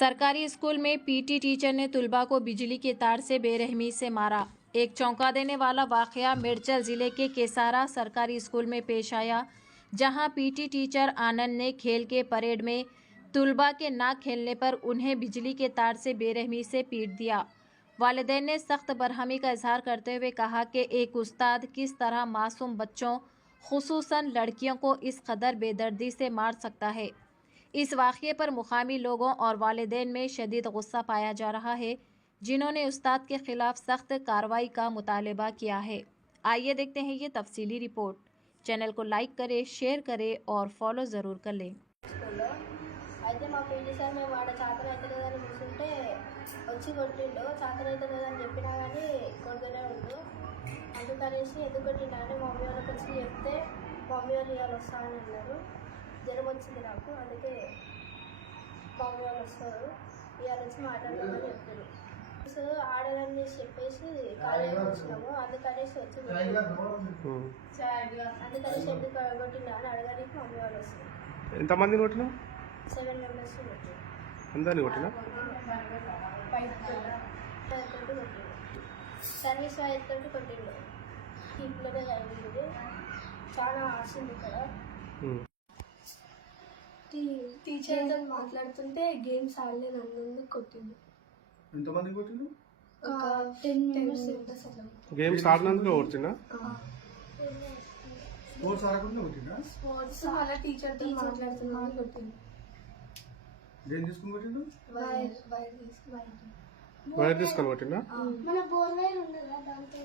सरकारी स्कूल में PT teacher ने तुलबा को बिजली के तार से बेरहमी से मारा। एक चौंका देने वाला वाकया मिर्चल जिले के केसारा सरकारी स्कूल में पेश आया, जहां पीटी टीचर आनंद ने खेल के परेड में तुलबा के ना खेलने पर उन्हें बिजली के तार से बेरहमी से पीट दिया। वालिदैन ने सख्त बरहमी का इजहार करते हुए कहा कि एक उस्ताद किस तरह मासूम बच्चों खुसूसन लड़कियों को इस कदर बेदर्दी से मार सकता है। इस वाक़ये पर मुकामी लोगों और वालिदैन में शदीद गुस्सा पाया जा रहा है, जिन्होंने उस्ताद के खिलाफ सख्त कार्रवाई का मुतालबा किया है। आइए देखते हैं ये तफसीली रिपोर्ट। चैनल को लाइक करें, शेयर करें और फॉलो ज़रूर कर लें। అయితే మా పీటీ సార్ మేము వాడ చేతన అయితే లేదని కూర్చుంటే వచ్చి కొట్టిండు. చేతన అయితే లేదని చెప్పినా కానీ కొడుతూనే ఉండు. అందుకనేసి ఎందుకు కొట్టిండు అని మమ్మీ వాళ్ళకి వచ్చి చెప్తే మమ్మీ వాళ్ళు ఇవాళ వస్తామని అన్నారు. జ్వరం వచ్చింది నాకు, అందుకే మమ్మీ వాళ్ళు వస్తారు, ఇవాళ వచ్చి మాట్లాడతామని చెప్పారు. సో ఆడదని చెప్పేసి కాలేజీకి వచ్చినాము, అందుకనేసి వచ్చి అందుకనేసి ఎందుకు కొట్టిండు అని అడగడానికి మమ్మీ వాళ్ళు వస్తారు. ఎంతమందిని కొట్టినా? 7 మెంబర్స్ కొట్టిండు. అందరిని కొట్టినా? సర్వీస్ వైద్యుతో కొట్టిండు. ఇంట్లోనే చదివింది, చాలా ఆశింది ఇక్కడ. టీచర్తో మాట్లాడుతుంటే గేమ్స్ ఆడలేదు అన్నందుకు కొట్టిండు. ఎంతమంది కొట్టిండు? ఒక 10 మెంబర్స్ ఉంటారు అసలు. గేమ్స్ ఆడినందుకు కొట్టిండా? స్పోర్ట్స్ ఆడకుండా కొట్టిండా? స్పోర్ట్స్ మళ్ళీ టీచర్తో మాట్లాడుతున్నా కొట్టిండు. దేని తీసుకుని కొట్టిండు? వైర్ వైర్ తీసుకొని కొట్టిండా? మన బోర్ వైర్ ఉండదా దాంతో